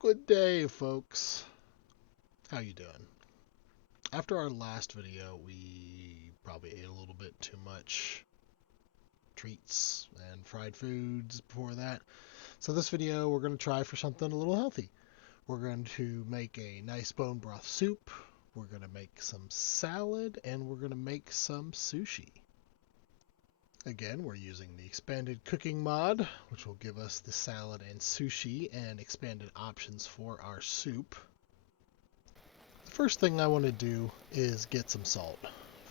Good day, folks. How you doing? After our last video, we probably ate a little bit too much treats and fried foods before that. So this video, we're going to try for something a little healthy. We're going to make a nice bone broth soup. We're going to make some salad, and we're going to make some sushi. Again, we're using the expanded cooking mod, which will give us the salad and sushi and expanded options for our soup. The first thing I want to do is get some salt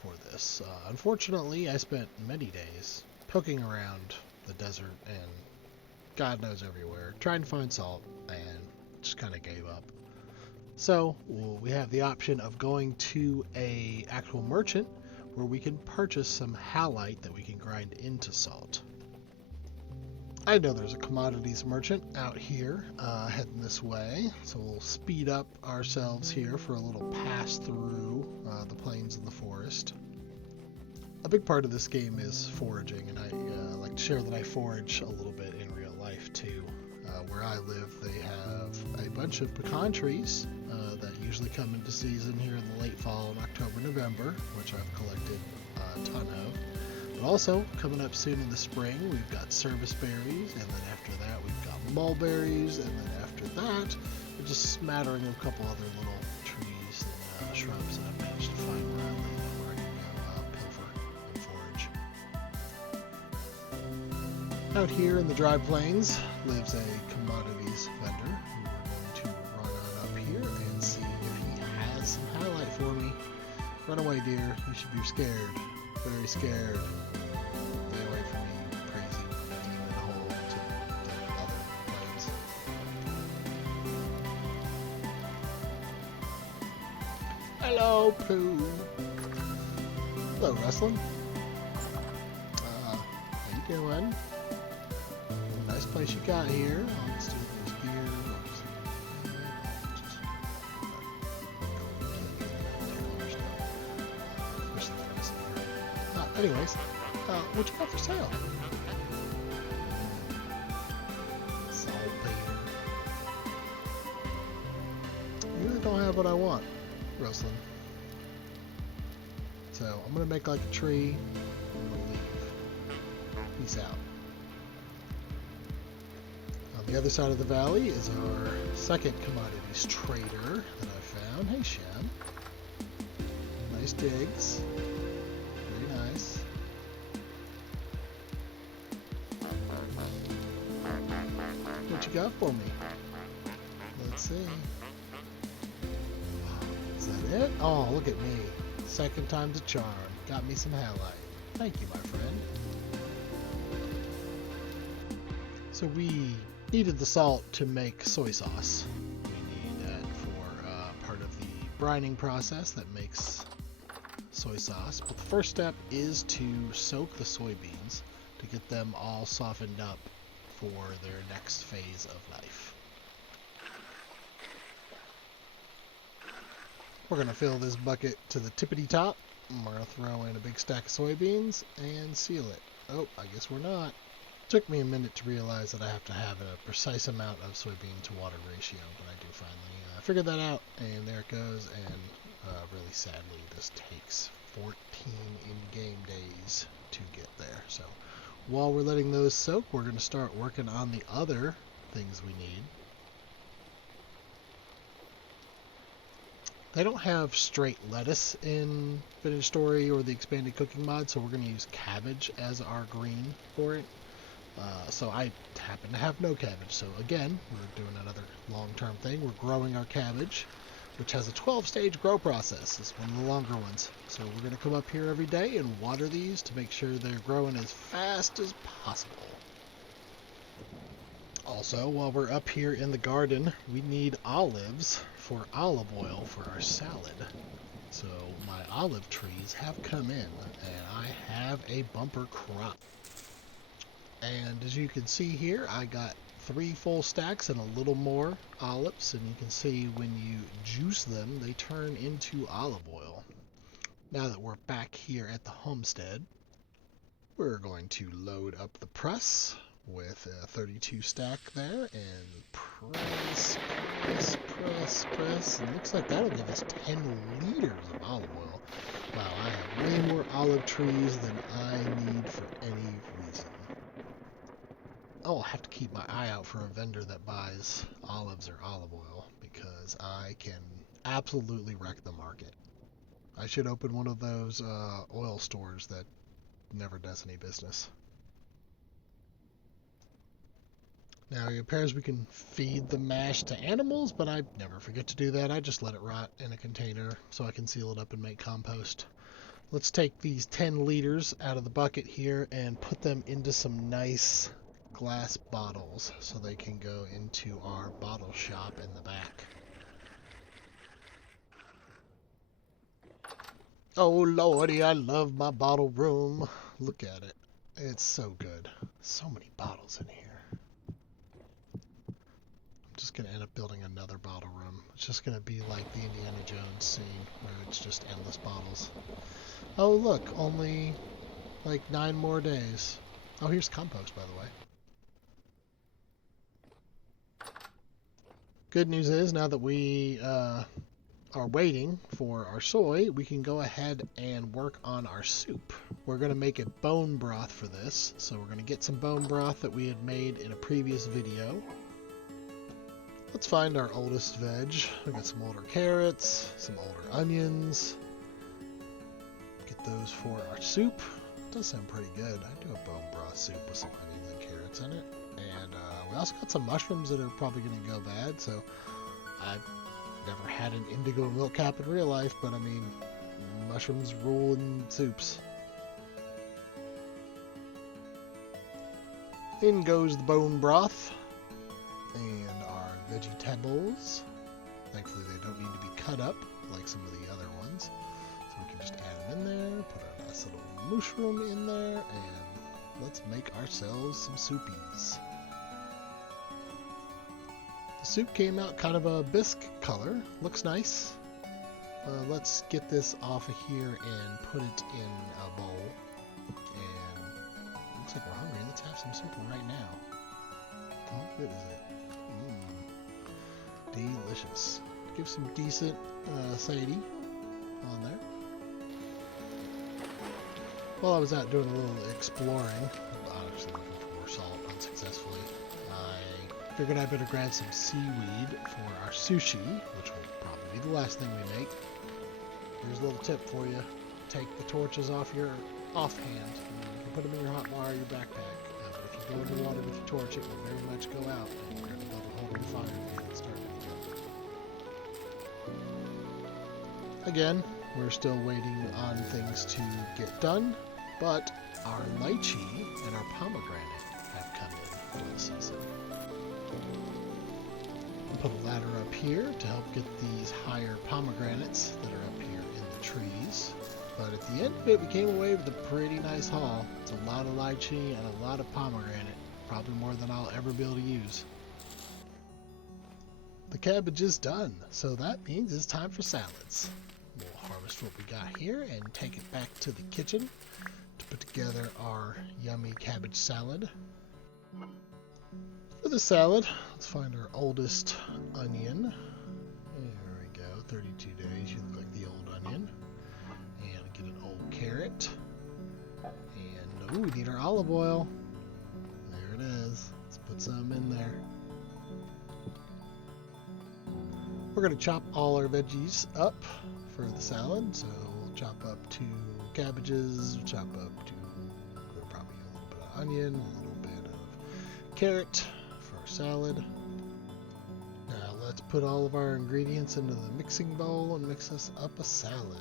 for this. Unfortunately, I spent many days poking around the desert and God knows everywhere trying to find salt and just kind of gave up. So we have the option of going to a actual merchant where we can purchase some halite that we can grind into salt. I know there's a commodities merchant out here heading this way, so we'll speed up ourselves here for a little pass through the plains and the forest. A big part of this game is foraging, and I like to share that I forage a little bit in real life too. Where I live, they have a bunch of pecan trees that usually come into season here in the late fall in October, November, which I've collected a ton of. But also, coming up soon in the spring, we've got service berries, and then after that we've got mulberries, and then after that, there's just a smattering of a couple other little trees and shrubs that I've managed to find where I live and where I can go pilfer and forage. Out here in the dry plains lives a commodities vendor who we're going to run on up here and see if he has some highlight for me. Run away, dear. You should be scared. Very scared. Stay away from me, you crazy demon hole to the other planes. Hello, Pooh. Hello, Wrestling. How you doing? Nice place you got here. Let's do this gear. Anyways, what you got for sale? Saltpeter. You really don't have what I want, Rosalind. So I'm gonna make like a tree. I'm gonna leave. Peace out. On the other side of the valley is our second commodities trader that I found. Hey, Shem. Nice digs. Nice. What you got for me? Let's see. Is that it? Oh, look at me. Second time's a charm. Got me some halite. Thank you, my friend. So we needed the salt to make soy sauce. We need that for part of the brining process that makes soy sauce, but the first step is to soak the soybeans to get them all softened up for their next phase of life. We're going to fill this bucket to the tippity top. We're going to throw in a big stack of soybeans and seal it. Oh, I guess we're not. Took me a minute to realize that I have to have a precise amount of soybean to water ratio, but I do finally figure that out, and there it goes, and really sadly this takes 14 in-game days to get there. So while we're letting those soak, we're going to start working on the other things we need. They don't have straight lettuce in Vintage Story or the expanded cooking mod, so we're going to use cabbage as our green for it. So I happen to have no cabbage. So again, we're doing another long-term thing. We're growing our cabbage, which has a 12-stage grow process. It's one of the longer ones. So we're going to come up here every day and water these to make sure they're growing as fast as possible. Also, while we're up here in the garden, we need olives for olive oil for our salad. So my olive trees have come in, and I have a bumper crop. And as you can see here, I got 3 full stacks and a little more olives, and you can see when you juice them, they turn into olive oil. Now that we're back here at the homestead, we're going to load up the press with a 32 stack there and press press, and looks like that'll give us 10 liters of olive oil. Wow, I have way more olive trees than I need for any reason. Oh, I'll have to keep my eye out for a vendor that buys olives or olive oil, because I can absolutely wreck the market. I should open one of those oil stores that never does any business. Now it appears we can feed the mash to animals, but I never forget to do that. I just let it rot in a container so I can seal it up and make compost. Let's take these 10 liters out of the bucket here and put them into some nice glass bottles so they can go into our bottle shop in the back. Oh lordy, I love my bottle room. Look at it. It's so good. So many bottles in here. Just going to end up building another bottle room. It's just going to be like the Indiana Jones scene where it's just endless bottles. Oh look, only like 9 more days. Oh, here's compost, by the way. Good news is, now that we are waiting for our soy, we can go ahead and work on our soup. We're going to make a bone broth for this, so we're going to get some bone broth that we had made in a previous video. Let's find our oldest veg. We got some older carrots, some older onions. Get those for our soup. It does sound pretty good. I do a bone broth soup with some onions and carrots in it. And we also got some mushrooms that are probably going to go bad, so I've never had an indigo milk cap in real life, but I mean, mushrooms rule in soups. In goes the bone broth and our vegetables. Thankfully they don't need to be cut up like some of the other ones, so we can just add them in there, put our nice little mushroom in there, and let's make ourselves some soupies. The soup came out kind of a bisque color. Looks nice. Let's get this off of here and put it in a bowl. And looks like we're hungry. Let's have some soup right now. How good is it? Delicious. Give some decent acidity on there. While I was out doing a little exploring, obviously looking for salt unsuccessfully, I figured I better grab some seaweed for our sushi, which will probably be the last thing we make. Here's a little tip for you. Take the torches off your offhand. You can put them in your hot bar or your backpack. If you go into the water with your torch, it will very much go out and grab another hold of the fire and get started again. Again, we're still waiting on things to get done, but our lychee and our pomegranate have come in for the season. I'll put a ladder up here to help get these higher pomegranates that are up here in the trees. But at the end of it, we came away with a pretty nice haul. It's a lot of lychee and a lot of pomegranate. Probably more than I'll ever be able to use. The cabbage is done, so that means it's time for salads. We'll harvest what we got here and take it back to the kitchen to put together our yummy cabbage salad. For the salad, let's find our oldest onion. There we go, 32 days, you look like the old onion. And get an old carrot. And, ooh, we need our olive oil. There it is. Let's put some in there. We're going to chop all our veggies up for the salad. So we'll chop up 2 cabbages, we'll chop up 2, probably a little bit of onion, a little bit of carrot for our salad. Now let's put all of our ingredients into the mixing bowl and mix us up a salad.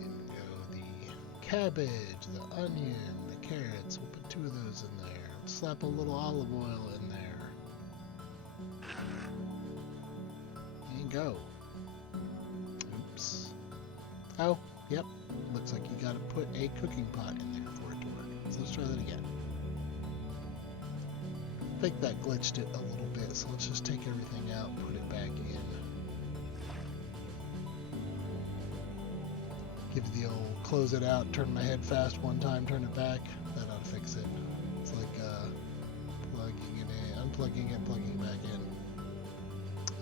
In go the cabbage, the onion, the carrots. We'll put 2 of those in there. Slap a little olive oil in there. And go. Oops. Oh, yep. Looks like you gotta put a cooking pot in there for it to work. So let's try that again. I think that glitched it a little bit, so let's just take everything out and put it back in. Give it the old close it out, turn my head fast one time, turn it back. That ought to fix it. It's like plugging it in, unplugging it, plugging it back in.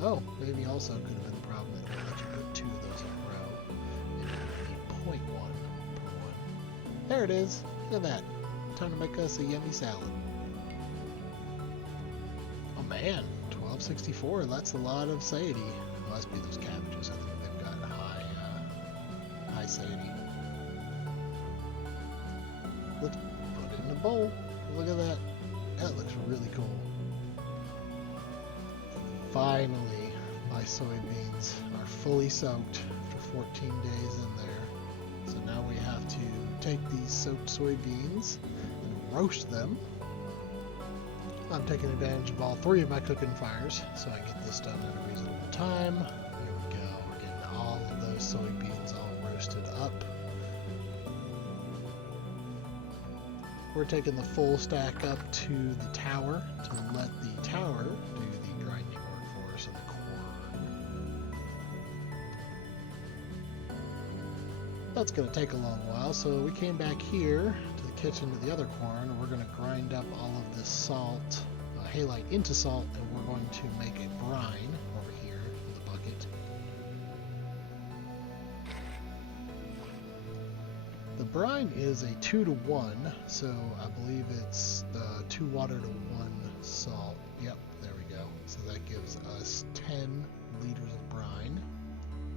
Oh, maybe also could have been the problem that it would let you put 2 of those in a row. And you need 0.1 per one. There it is. Look at that. Time to make us a yummy salad. Oh man, 1264. That's a lot of satiety. It must be those cabbages. I think they've got high satiety. Let's put it in a bowl. Look at that. That looks really cool. Finally, my soybeans are fully soaked after 14 days in there. So now we have to take these soaked soybeans and roast them. I'm taking advantage of all 3 of my cooking fires so I get this done in a reasonable time. There we go. We're getting all of those soybeans all roasted up. We're taking the full stack up to the tower to let the tower do the grinding work for us in the corn. That's going to take a long while, so we came back here to the kitchen to the other corn, and we're going to grind up all of this salt, halite into salt, and we're going to make a brine over here in the bucket. The brine is a 2 to 1, so I believe it's 2 water to 1 salt. Yep, there we go. So that gives us 10 liters of brine.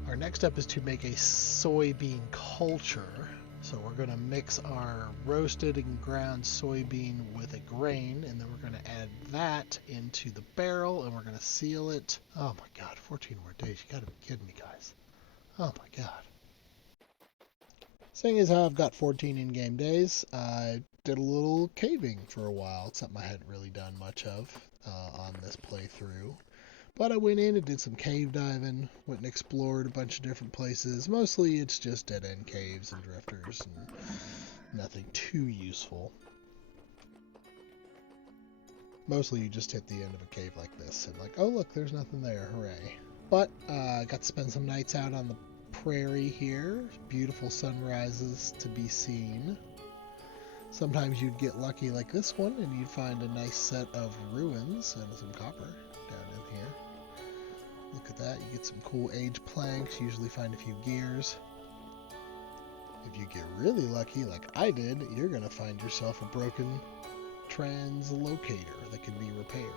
Our next step is to make a soybean culture. So we're going to mix our roasted and ground soybean with a grain, and then we're going to add that into the barrel, and we're going to seal it. Oh my god, 14 more days. You got to be kidding me, guys. Oh my god. Seeing as how I've got 14 in-game days, I did a little caving for a while. It's something I hadn't really done much of on this playthrough. But I went in and did some cave diving, went and explored a bunch of different places. Mostly it's just dead-end caves and drifters and nothing too useful. Mostly you just hit the end of a cave like this and like, oh look, there's nothing there, hooray. But I got to spend some nights out on the prairie here. Beautiful sunrises to be seen. Sometimes you'd get lucky like this one and you'd find a nice set of ruins and some copper down in here. Look at that, you get some cool aged planks, usually find a few gears. If you get really lucky like I did, you're going to find yourself a broken translocator that can be repaired.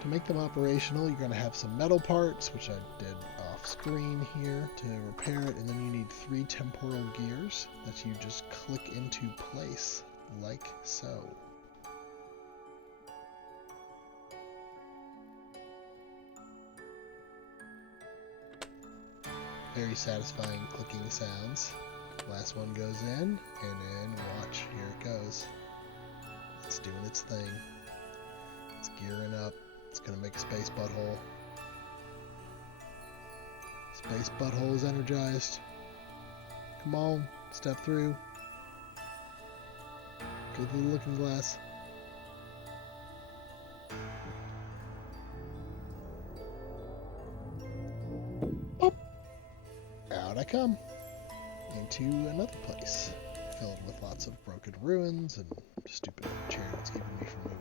To make them operational, you're going to have some metal parts, which I did off screen here to repair it, and then you need 3 temporal gears that you just click into place, like so. Very satisfying clicking sounds. Last one goes in, and then watch, here it goes. It's doing its thing. It's gearing up. It's going to make a space butthole. Space butthole is energized. Come on, step through. Go through the looking glass. Pop. Out I come. Into another place. Filled with lots of broken ruins and stupid chair that's keeping me from moving.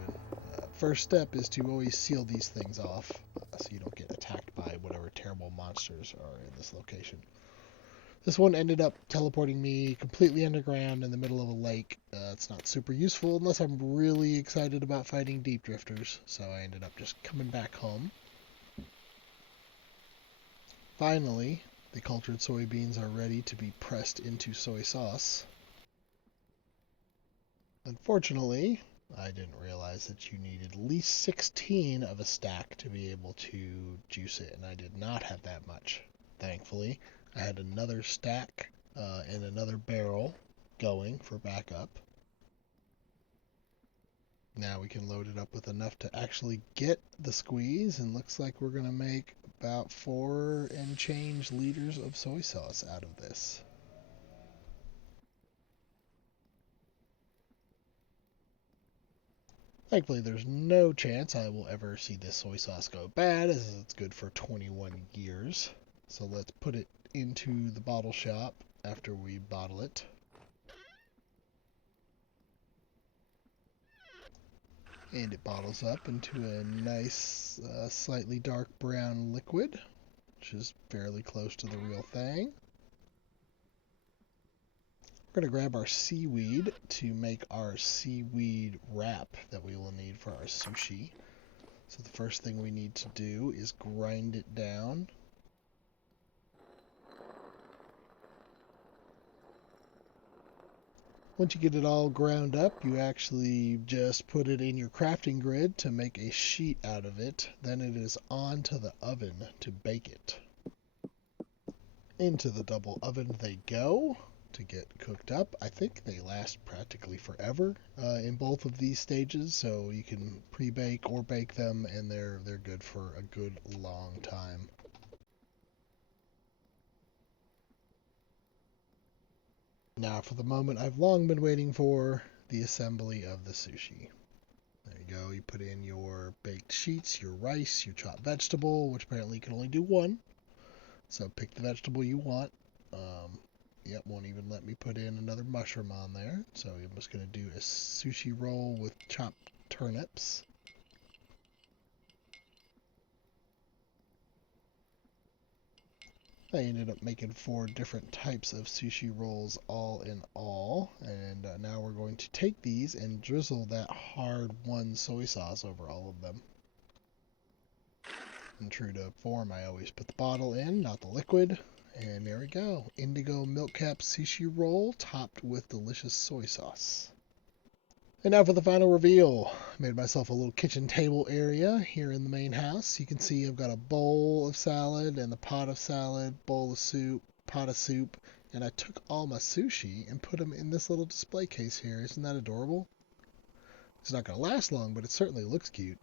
First step is to always seal these things off so you don't get attacked by whatever terrible monsters are in this location. This one ended up teleporting me completely underground in the middle of a lake. It's not super useful unless I'm really excited about fighting deep drifters, so I ended up just coming back home. Finally, the cultured soybeans are ready to be pressed into soy sauce. Unfortunately, I didn't realize that you needed at least 16 of a stack to be able to juice it, and I did not have that much. Thankfully, I had another stack in another barrel going for backup. Now we can load it up with enough to actually get the squeeze, and looks like we're going to make about 4 and change liters of soy sauce out of this. Thankfully, there's no chance I will ever see this soy sauce go bad, as it's good for 21 years. So let's put it into the bottle shop after we bottle it. And it bottles up into a nice slightly dark brown liquid, which is fairly close to the real thing. We're going to grab our seaweed to make our seaweed wrap that we will need for our sushi. So the first thing we need to do is grind it down. Once you get it all ground up, you actually just put it in your crafting grid to make a sheet out of it. Then it is on to the oven to bake it. Into the double oven they go to get cooked up. I think they last practically forever in both of these stages, so you can pre-bake or bake them, and they're good for a good long time. Now for the moment I've long been waiting for, the assembly of the sushi. There you go, you put in your baked sheets, your rice, your chopped vegetable, which apparently you can only do one. So pick the vegetable you want. Yep, won't even let me put in another mushroom on there. So I'm just going to do a sushi roll with chopped turnips. I ended up making 4 different types of sushi rolls all in all. And now we're going to take these and drizzle that hard-won soy sauce over all of them. And true to form, I always put the bottle in, not the liquid. And there we go. Indigo milk cap sushi roll topped with delicious soy sauce. And now for the final reveal. I made myself a little kitchen table area here in the main house. You can see I've got a bowl of salad and the pot of salad, bowl of soup, pot of soup, and I took all my sushi and put them in this little display case here. Isn't that adorable? It's not going to last long, but it certainly looks cute.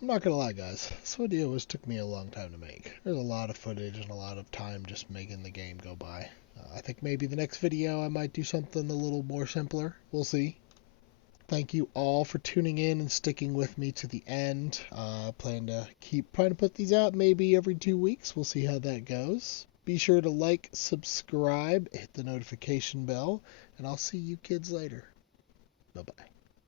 I'm not going to lie, guys. This video took me a long time to make. There's a lot of footage and a lot of time just making the game go by. I think maybe the next video I might do something a little more simpler. We'll see. Thank you all for tuning in and sticking with me to the end. Plan to keep trying to put these out maybe every 2 weeks. We'll see how that goes. Be sure to like, subscribe, hit the notification bell, and I'll see you kids later. Bye-bye.